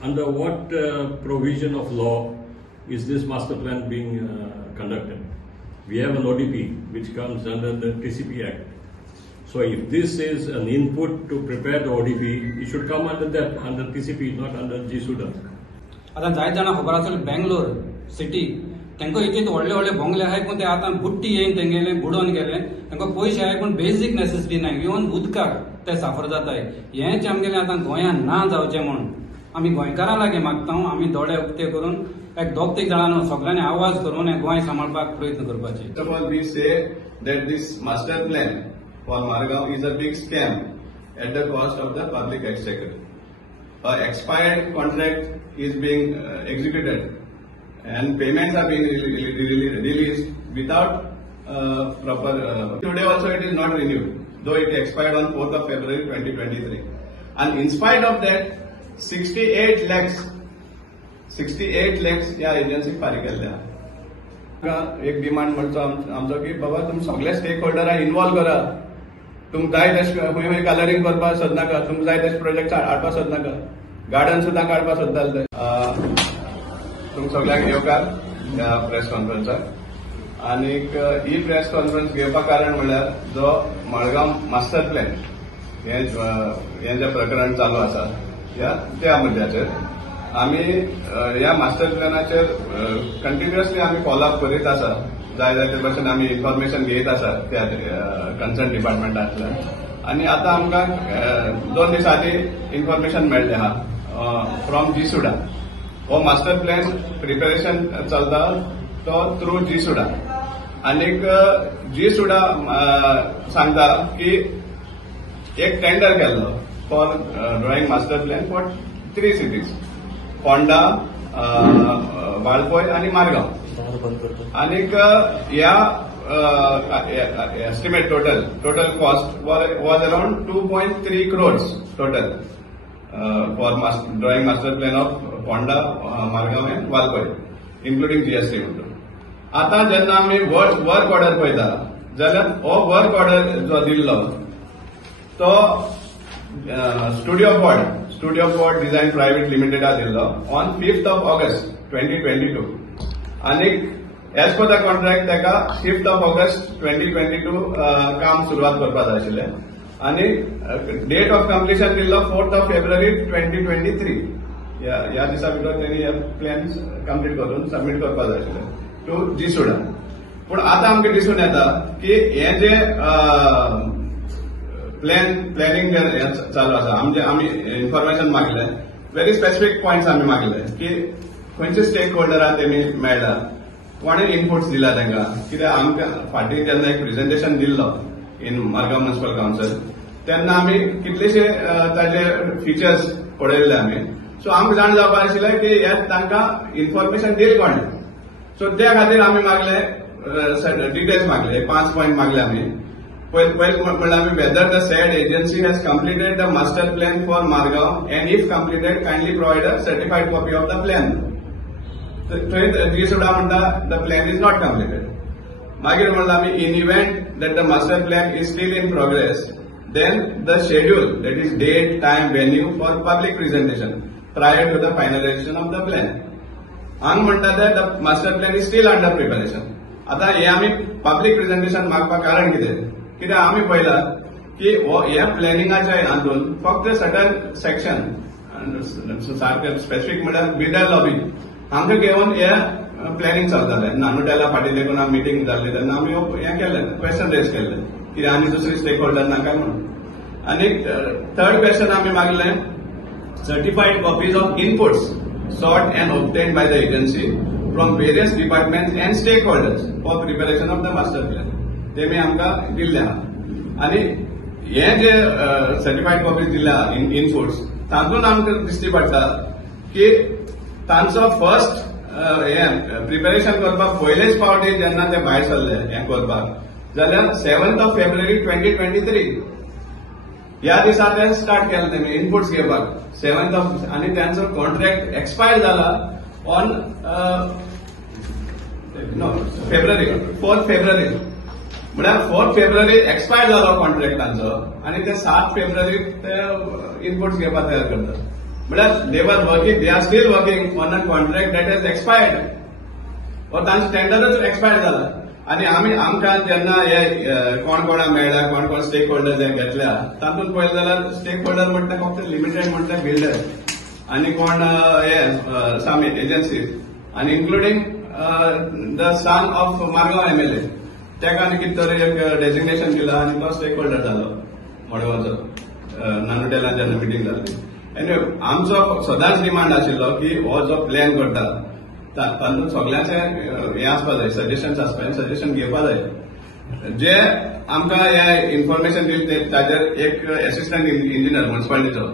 Under what provision of law is this master plan being conducted? We have an ODP which comes under the TCP Act. So if this is an input to prepare the ODP, it should come under that, under TCP, not under GSUDA. आता जायत जाणां खबर आसतली Bangalore city तांकां इतके व्हडले व्हडले बंगले आहाय पूण ते आतां बुट्टी येवन तेंगेले बुडोवन गेले तांकां पयशे आहाय पूण बेसिक नेसेसिटी ना इवन उदकाक ते साफर जाताय हेंच आमगेले आतां गोंयांत ना जावचें म्हूण आमी गोंयकारां लागी मागता आमी दोळे उक्ते करून एक दोग तीग जाणांनो सगळ्यांनी आवाज करून हें गोंय सांबाळपाक प्रयत्न करपाचे. First of all, we say that this master plan for Margao is a big scam at the cost of the public exchequer. An expired contract is being executed and payments are being released without proper. Today also it is not renewed, though it expired on 4th of February 2023. And in spite of that, 68 lakhs या agency फारीक केल्ल्या. एक demand म्हणतो आमचो की बाबा तुम सगळे स्टेक होल्डरांक इन्वॉल्व करा. तुमकां जाय तशें खंय कलरिंग करपाक सोदनाका, तुमकां जाय तशें प्रोजेक्ट हाडपाक सोदनाका, गार्डन सुद्दां काडपाक सोदताले ते. तुमकां सगळ्यांक येवकार ह्या प्रेस कॉन्फरन्साक. आनीक ही प्रेस कॉन्फरन्स घेवपाक कारण म्हणल्यार जो मडगांव मास्टर प्लॅन हें जें प्रकरण चालू आसा त्या मुद्द्याचेर आमी ह्या मास्टर प्लॅनाचेर कंटिन्युअसली आमी फॉलोअप करीत आसा. जाय ते भशेन आमी इन्फॉर्मेशन घेयत आसा त्या कन्सर्न डिपार्टमेंटांतल्यान. आनी आतां आमकां 2 दीस आदीं इन्फॉर्मेशन मेळ्ळें आहा फ्रॉम GSUDA. हो मास्टर प्लॅन प्रिपेरेशन चलता तो थ्रू GSUDA. आनीक GSUDA सांगता की एक टेंडर केल्लो for drawing master plan for 3 cities, Phonda, Valpoi आणि मारगांव. आनीक ह्या estimate total cost was around 2.3 crores total for drawing master plan of Phonda, Margao end Valpoi including GST म्हणून. आतां जेन्ना आमी वर्क ऑर्डर पळयता जाल्यार हो वर्क ऑर्डर जो दिल्लो तो स्टुडिओ बोर्ड डिझायन प्रायव्हेट लिमिटेडाक दिल्लो ऑन 5th of August 2022. आनीक एज पर द कॉन्ट्रॅक्ट ताका 5th of August 2022 काम सुरवात करपाक जाय आशिल्लें. आनी डेट ऑफ कम्प्लिशन दिल्लो 4th of February 2023. ह्या दिसा भितर तेणी हे प्लॅन्स कंप्लीट करून सबमीट करपाक जाय आशिल्ले टू GSUDA. पूण आतां आमकां दिसून येता की हें जे प्लॅनिंग चालू आसा आमी इन्फॉर्मेशन मागले, व्हेरी स्पेसिफीक पॉयंट्स आमी मागले की खंयचे स्टेक होल्डरांक तेमी मेळ्ळा, कोणे इनपुट्स दिला तांकां. कित्याक आमकां फाटीं जेन्ना एक प्रेझेंटेशन दिल्लो इन मारगांव म्युनिसिपल काउन्सिल तेन्ना आमी कितलेशे ताजे फिचर्स पळयल्ले आमी. सो आमकां जाण जावपाक आशिल्लें की हे तांकां इन्फॉर्मेशन दिली कोणे. सो त्या खातीर आमी मागले डिटेल्स मागले, 5 पॉयंट मागले आमी. पहिले म्हणल्यार आमी whether the said agency has completed the master plan for Margao and if completed kindly provide a certified copy of the plan. थंय GSUDA म्हणटा the plan is not completed. मागीर म्हणल्यार आमी in event that the master plan is still in progress then the schedule that is date, time, venue for public presentation prior to the finalisation of the plan. हांगा म्हणटा ते the master plan is steel under preparation. आतां हे आमी public presentation मागपाक कारण कितें? कित्याक आमी पळयला की ह्या प्लॅनिंगाच्या हातून फक्त सर्टन सेक्शन सारकें स्पेसिफीक म्हणल्यार बिल्डर लॉबी हांकां घेवन हे प्लॅनिंग चलतालें. नानुटेला फाटीं देखून आमी मिटींग जाल्ली तेन्ना आमी हें केलें, क्वेश्चन रेज केल्लें कित्याक आनी दुसरी स्टेक होल्डर नाका म्हणून. आनी थर्ड क्वेश्चन आमी मागलें certified copies of inputs sought and obtained by the agency from various departments and stakeholders for preparation of the master plan. तेमी आमकां दिल्ले आहा. आनी हे जे सर्टिफाईड कॉपीज दिल्या इनपुट्स तातूंत आमकां दिश्टी पडटा की तांचो फर्स्ट प्रिपेरेशन करपाक पयलेच फावटी जेन्ना ते भायर सरले हें करपाक जाल्यार 7th of February 2023 ह्या दिसा ते स्टार्ट केले तेमी इनपुट्स घेवपाक 7th of आनी त्यांचो कॉन्ट्रॅक्ट एक्सपायर जाला ऑन February 4th February. म्हळ्यार 4th February एक्सपायर जालो कॉन्ट्रॅक्ट तांचो आनी ते 7th February ते इनपुट्स घेवपाक तयार करतात. म्हळ्यार they are still working on a contract that has expired वा तांचो टेंडरच एक्सपायर जाला आनी आमकां जेन्ना हे कोण कोणाक मेळ्ळा कोण स्टेक होल्डर जे घेतल्या तातूंत पळयलें जाल्यार स्टेक होल्डर म्हणटा फक्त लिमिटेड म्हणटा बिल्डर आनी कोण हे साम एजन्सीज आनी including the son of Margao MLA तेका आनी कितें तरी एक डेजिग्नेशन दिला आनी तो स्टेक होल्डर जालो मडगांवचो नानोटेलान जेन्ना मिटींग जाल्ली एनी आमचो सदांच डिमांड आशिल्लो की हो जो प्लॅन करता तातूंत सगळ्यांचे हे आसपा जाय सजेशन्स आसपा जाय सजेशन घेवपा जाय जे आमकां हे इन्फॉर्मेशन दिली ताचेर एक असिस्टंट इंजिनियर म्युन्सिपालिटीचो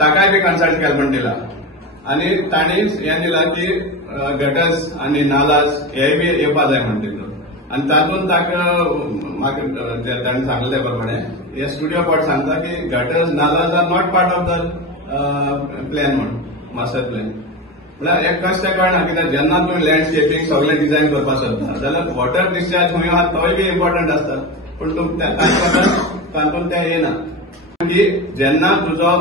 ताकाय बी कन्सल्ट केले म्हण दिला आनी तांणी हे दिला की गटर्स आनी नालाज हेय बी येवपा जाय म्हण दिलो आनी तातूंत ताका म्हाका ताणें सांगले ते प्रमाणे हे स्टुडियो पॉट सांगता की गटर्स नालाज are not part of the plan म्हण मास्टर प्लॅन म्हळ्यार एक कशें कळना कित्याक जेन्ना तुमी लँडस्केपींग सगळें डिझायन करपाक सोदता जाल्यार वॉटर डिस्चार्ज खंय आहा तोय बी इम्पॉर्टंट आसता पूण तातूंत तें येना की जेन्ना तुजो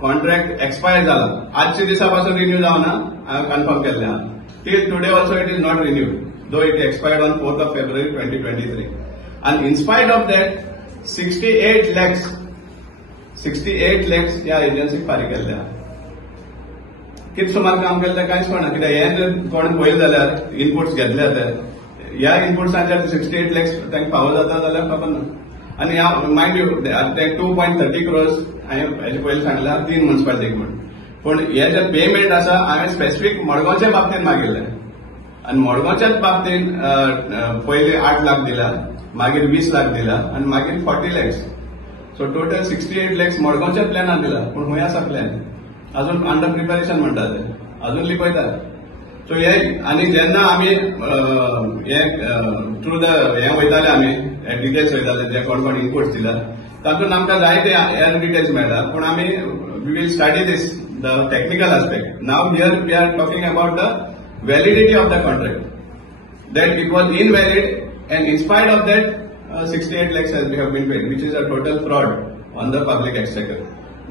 कॉन्ट्रॅक्ट एक्सपायर जाला आजच्या दिसा पासून रिन्यू जावना हांवें कन्फर्म केल्लें आहा till today also it is not renewed though it expired on 4th of February 2023 and in spite of that 68 lakhs ह्या एजन्सीक फारीक केल्ले आहा कितें सुमार काम केलें कांयच कळना कित्याक हें जर कोण पळयलें जाल्यार इनपुट्स घेतले ते ह्या इनपुट्सांचेर 68 lakhs तांकां फावो जाता जाल्यार खबर ना आनी मायंड यू ते 2.30 crores हांवें हेजे पयलीं सांगल्यार 3 म्युन्सिपालिटीक म्हण पूण हे जे पेमेंट आसा हांवें स्पेसिफीक मडगांवच्या बाबतींत मागिल्लें आनी मडगांवच्याच बाबतींत पयलीं 8 लाख दिला मागीर 20 लाख दिला आनी मागीर 40 lakhs सो टोटल 68 lakhs मडगांवच्या प्लॅनान दिला पूण खंय आसा प्लॅन अजून अंडर प्रिपरेशन म्हणतात ते अजून लिपयतात सो हे आनी जेन्ना आमी हे थ्रू द हे वयताले आमी डिटेल्स वयताले जे कोण कोण इनपुट्स दिला तातूंत आमकां जायते हे डिटेल्स मेळटा पूण आमी we will study this the technical aspect now here we are talking about the validity of the contract that it was invalid and in spite of that 68 lakhs has been paid which is a total fraud on the public exchequer.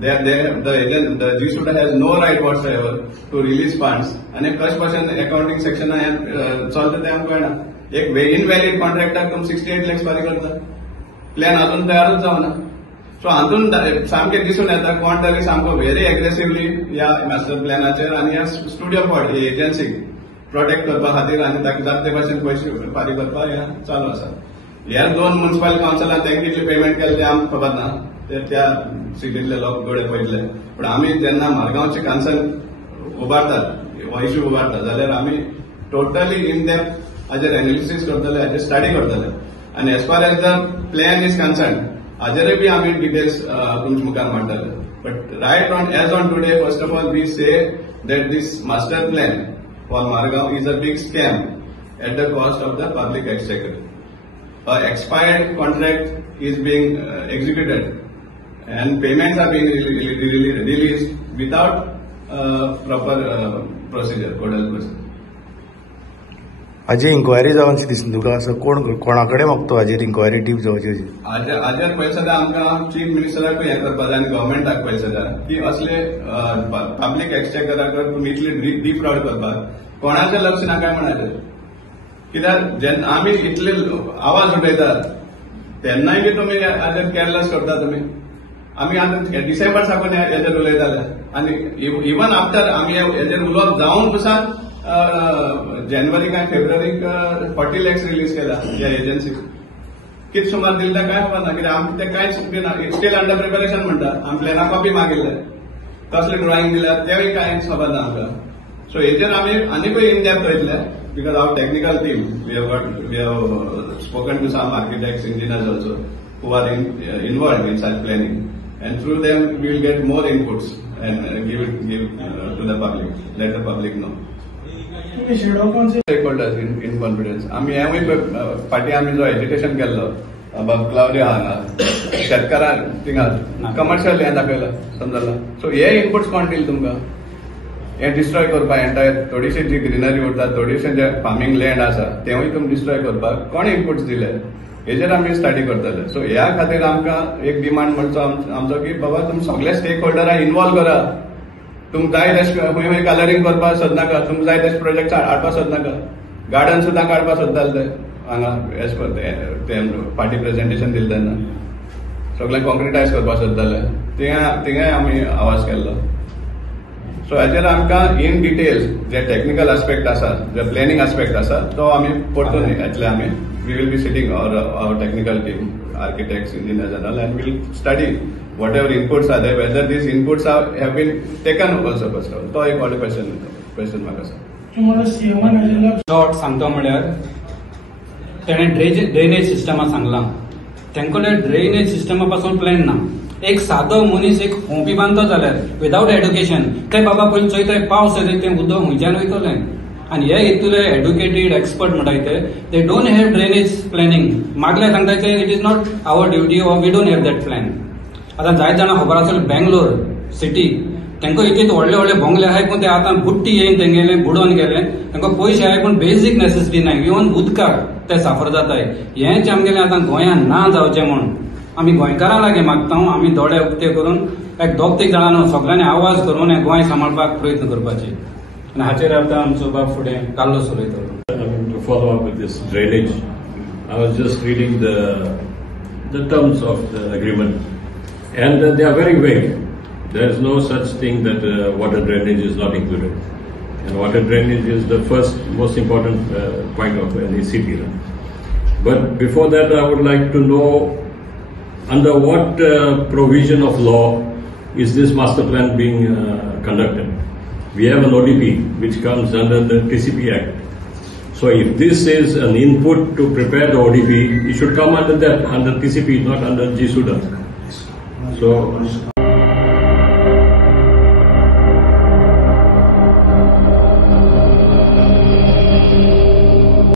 The G-Suda has no right whatsoever to release funds and एक कश भाषण accounting section चलते ते आमकां कळना एक invalid कॉन्ट्रॅक्टाक तुम 68 lakhs फारीक करता प्लॅन अजून तयारच जावना सो हातून सामकें दिसून येता कोण तरी सामको व्हेरी एग्रेसिवली ह्या मास्टर प्लॅनाचेर आनी ह्या स्टुडियो पॉट ही एजन्सीक प्रोटेक्ट करपा खातीर आनी ताका जाता ते भाशेन पयशे फारीक करपाक हें चालू आसा ह्या 2 म्युन्सिपल कावन्सिलान तांकां कितले पेमेंट केले ते आमकां खबर ना ते त्या सिटींतले लोक गडे पळयतले पूण आमी जेन्ना मारगांवचे कन्सर्न उबारतात हो इश्यू उबारतात जाल्यार आमी टोटली इन डेप्थ हाजेर एनालिसीस करतले हाजेर स्टडी करतले आनी as far as the plan is concern हाजेरूय बी आमी डिटेल्स तुमचे मुखार मांडटले but right on as on today first of all we say that this master plan for Margao is a big scam at the cost of the public exchequer. Expired contract is being executed and payments are being released without proper procedure, codal procedure. Haji inquiry जावनशी दिसता तुका असं कोणाकडे मागतो हाजेर inquiry deep जावची हाजेर पळय सद्या आमकां चीफ मिनिस्टराक हें करपा जाय आनी गव्हर्मेंटाक पळय सद्या की असले पब्लीक एक्सचेकराक तुमी इतले डीप फ्रॉड करपाक कोणाचें लक्ष ना काय म्हणाले कित्याक जेन्ना आमी इतले आवाज उठयतात तेन्नाय बी तुमी हाजेर केअरलेस करता तुमी आमी आतां डिसेंबर साकून हेजेर उलयताले आनी इवन आफ्टर आमी हेजेर उलोवप जावन पसून जानेवारी काय फेब्रुवारीक 40 lakhs रिलीज केला ह्या एजन्सीक कितें सुमार दिले काय खबर ना कित्याक आमकां ते कांयच स्टील अंडर प्रिपरेशन म्हणटा आमी प्लॅना कॉपी मागिल्ले कसले ड्रॉइंग दिल्यात तेवूय कांयच खबर ना आमकां सो हेजेर आमी आनीकूय इन डेप्थ वयतले because our technical team we have spoken to some architects engineers also who are involved in such planning and through them we will get more inputs and give to the public let the public know stakeholders in confidence आमी हेवूय फाटीं आमी जो education केल्लो Claudia हांगा शेतकारांक थिंगा commercial हें दाखयलां समजला सो हे इनपुट्स कोण दिले तुमकां हे डिस्ट्रॉय करपाक एंटायर थोडीशी जी ग्रीनरी उरता थोडीशें जे फार्मिंग लँड आसा तेवूय तुमी डिस्ट्रॉय करपाक कोणे इनपुट्स दिले हेजेर आमी स्टडी करतले सो ह्या खातीर आमकां एक डिमांड म्हणचो आमचो की बाबा तुमी सगळे स्टेक होल्डरांक इन्वॉल्व करा तुमकां जाय तशें खंय कलरिंग करपाक सोदनाका, तुमकां जाय तशें प्रोजेक्ट हाडपाक सोदनाका. गार्डन सुद्दां काडपाक सोदताले ते हांगा एज पर ते पार्टी प्रेजेंटेशन दिलें तेन्ना सगळें कॉन्क्रिटायज करपाक सोदताले. थिंगाय आमी आवाज केल्लो. सो हाचेर आमकां इन डिटेल्स जे टेक्निकल आस्पेक्ट आसा, जे प्लॅनिंग आस्पेक्ट आसा, तो आमी परतून येतले. आमी we will be sitting our technical team, architects, engineers and all, and we'll study whatever inputs are there, whether these inputs have been taken also first of all. तो एक व्हडलो क्वेश्चन मार्क आसा. तुम्हाला सीएमआन शॉर्ट सांगतो म्हळ्यार तेणे drainage Systema सांगलां. तेंकोले drainage Systema पासून प्लॅन ना. एक सादो मनीस एक होंपी बांदतो जाल्यार विदाउट एड्युकेशन ते बाबा पयलीं चोय थंय पावस येता तें उदक खंयच्यान वयतलें. आनी हे इतले एड्युकेटेड एक्सपर्ट म्हणटाय ते डोंट हॅव ड्रेनेज प्लॅनिंग. मागले सांगताय ते it is not our duty or we don't have that plan. आतां जायत जाणां खबर आसतलें बेंगलोर सिटी तांकां इतले व्हडले व्हडले बंगले आहाय पूण ते आतां बुट्टी येवन तेंगेले बुडोवन गेले. तांकां पयशे आहाय पूण बेजीक नेसेसिटी नाय. इवन उदकाक ते साफर जाताय. हेंच आमगेलें आतां गोंयांत ना जावचें म्हूण आमी गोंयकारां लागीं मागता. आमी दोळे उक्ते करून एक दोग तीग जाणांनी सगळ्यांनी आवाज करून हें गोंय सांबाळपाक प्रयत्न करपाचे. आनी हाचेर आतां आमचो बाब फुडें काल्लो चलयतलो. To follow up with this drainage, I was just reading the terms of the agreement, and they are very vague. There is no such thing that water drainage is not included, and water drainage is the most important point of any city. But before that, I would like to know under what provision of law is this master plan being conducted. We have an ODP which comes under the TCP Act. So if this is an input to prepare the ODP, it should come under that, under TCP, not under GSUDA. So